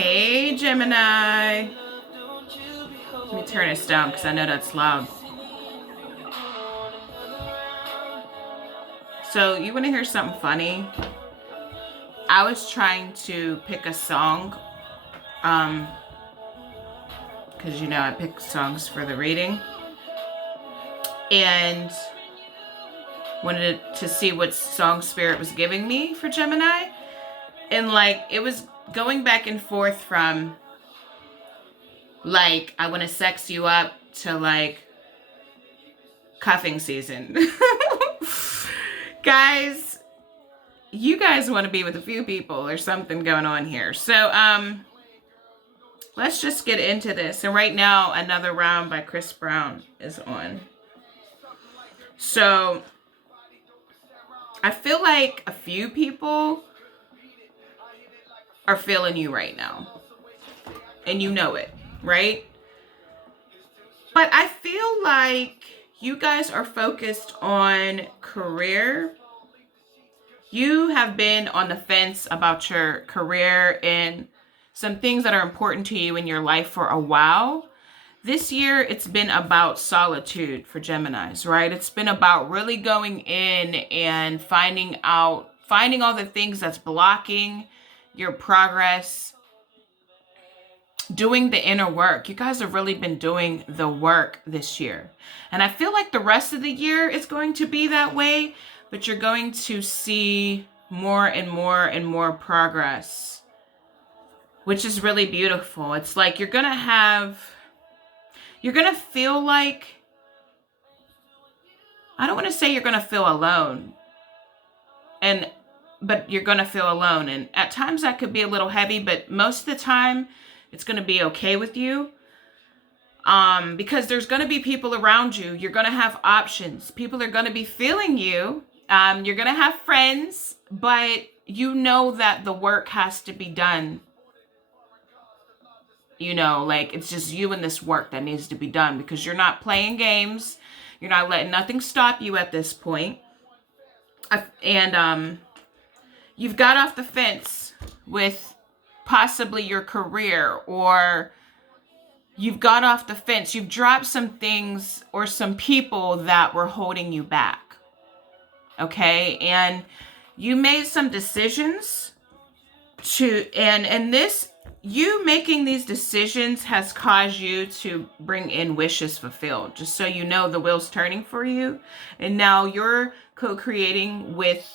Hey, Gemini. Let me turn this down because I know that's loud. So, you want to hear something funny? I was trying to pick a song, um, because I pick songs for the reading, and wanted to see what song Spirit was giving me for Gemini. And it was going back and forth from I want to sex you up to cuffing season. Guys, you guys want to be with a few people or something going on here. So, let's just get into this. And right now, Another Round by Chris Brown is on. So, I feel like a few people are feeling you right now. And you know it, right? But I feel like you guys are focused on career. You have been on the fence about your career and some things that are important to you in your life for a while. This year, it's been about solitude for Geminis, right? It's been about really going in and finding all the things that's blocking your progress, doing the inner work. You guys have really been doing the work this year. And I feel like the rest of the year is going to be that way, but you're going to see more and more and more progress, which is really beautiful. It's like you're going to feel like, I don't want to say you're going to feel alone, but you're going to feel alone. And at times that could be a little heavy, but most of the time it's going to be okay with you. Because there's going to be people around you. You're going to have options. People are going to be feeling you. You're going to have friends, but you know that the work has to be done. It's just you and this work that needs to be done because you're not playing games. You're not letting nothing stop you at this point. And you've got off the fence with possibly your career, or you've got off the fence. You've dropped some things or some people that were holding you back. Okay? And you made some decisions you making these decisions has caused you to bring in wishes fulfilled. Just so you know, the wheel's turning for you. And now you're co-creating with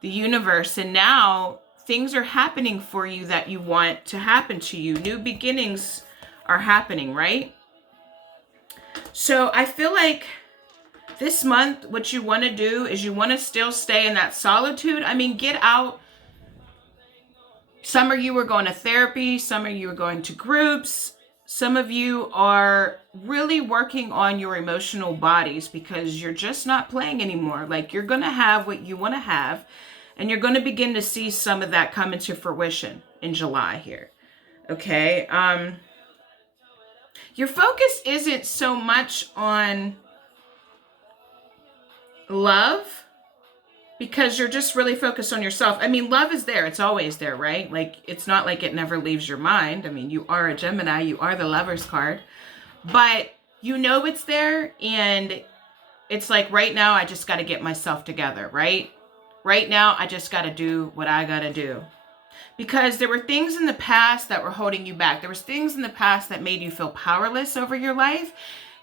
the universe. And now things are happening for you that you want to happen to you. New beginnings are happening, right? So I feel like this month, what you want to do is you want to still stay in that solitude. I mean, get out. Some of you are going to therapy. Some of you are going to groups. Some of you are really working on your emotional bodies because you're just not playing anymore. You're going to have what you want to have, and you're going to begin to see some of that come into fruition in July here. Okay? Your focus isn't so much on love, because you're just really focused on yourself. I mean, love is there. It's always there, right? It's not like it never leaves your mind. I mean, you are a Gemini. You are the Lover's card. But you know it's there. And it's like, right now, I just got to get myself together, right? Right now, I just got to do what I got to do. Because there were things in the past that were holding you back. There was things in the past that made you feel powerless over your life.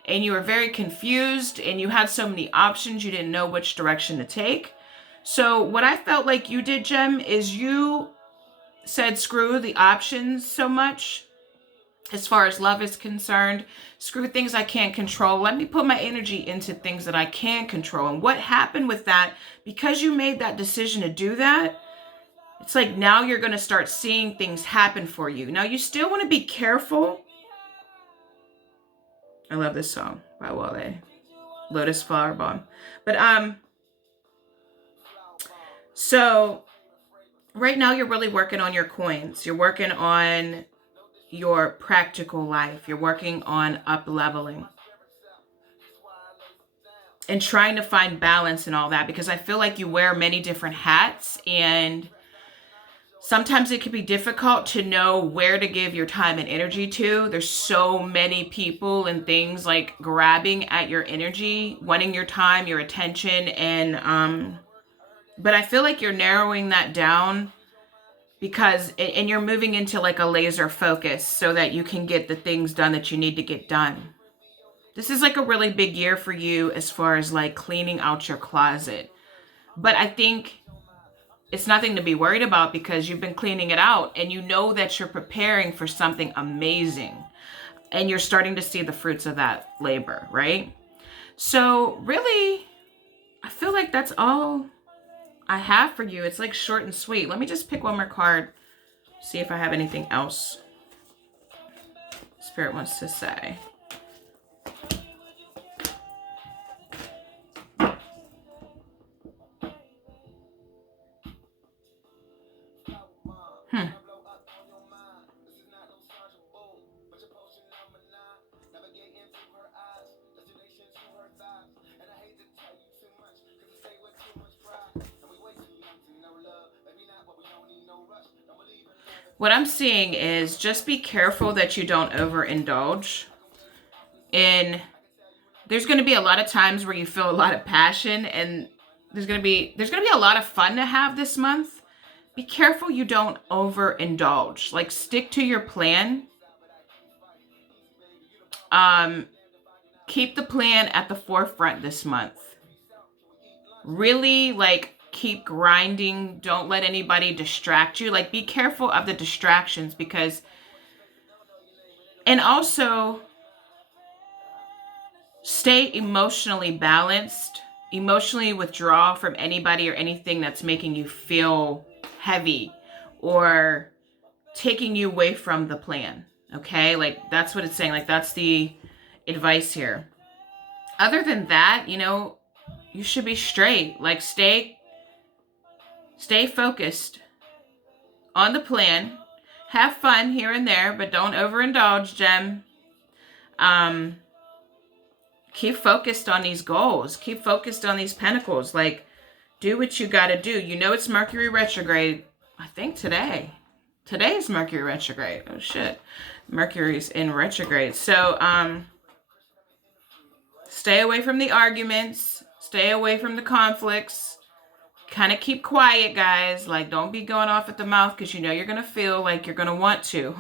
And you were very confused. And you had so many options. You didn't know which direction to take. So what I felt like you did, Gem, is you said screw the options so much as far as love is concerned. Screw things I can't control. Let me put my energy into things that I can control. And what happened with that, because you made that decision to do that, it's like now you're going to start seeing things happen for you. Now you still want to be careful. I love this song by Wale, Lotus Flower Bomb. But so right now you're really working on your coins. You're working on your practical life. You're working on up-leveling and trying to find balance and all that, because I feel like you wear many different hats, and Sometimes it can be difficult to know where to give your time and energy to. There's so many people and things like grabbing at your energy, wanting your time, your attention, and but I feel like you're narrowing that down because and you're moving into like a laser focus so that you can get the things done that you need to get done. This is like a really big year for you as far as like cleaning out your closet. But I think it's nothing to be worried about because you've been cleaning it out and you know that you're preparing for something amazing and you're starting to see the fruits of that labor, right? So really, I feel like that's all I have for you. It's like short and sweet. Let me just pick one more card, see if I have anything else Spirit wants to say. What I'm seeing is just be careful that you don't overindulge. And there's going to be a lot of times where you feel a lot of passion, and there's going to be a lot of fun to have this month. Be careful you don't overindulge. Like, stick to your plan. Keep the plan at the forefront this month. Really, like, keep grinding. Don't let anybody distract you. Like, be careful of the distractions because, and also stay emotionally balanced. Emotionally withdraw from anybody or anything that's making you feel heavy or taking you away from the plan. Okay? Like, that's what it's saying. Like, that's the advice here. Other than that, you know, you should be straight. Like, stay focused on the plan. Have fun here and there, but don't overindulge, Gem. Keep focused on these goals. Keep focused on these pentacles. Like, do what you got to do. You know it's Mercury retrograde. I think today. Today is Mercury retrograde. Oh, shit. Mercury's in retrograde. So, stay away from the arguments. Stay away from the conflicts. Kind of keep quiet, guys. Like, don't be going off at the mouth because you know you're going to feel like you're going to want to.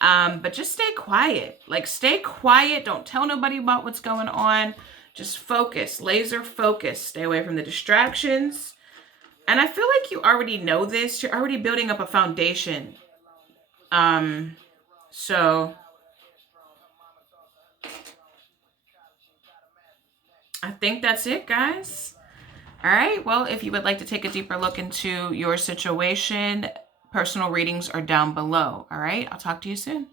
But just stay quiet. Like, stay quiet. Don't tell nobody about what's going on. Just focus. Laser focus. Stay away from the distractions. And I feel like you already know this. You're already building up a foundation. So I think that's it, guys. All right. Well, if you would like to take a deeper look into your situation, personal readings are down below. All right. I'll talk to you soon.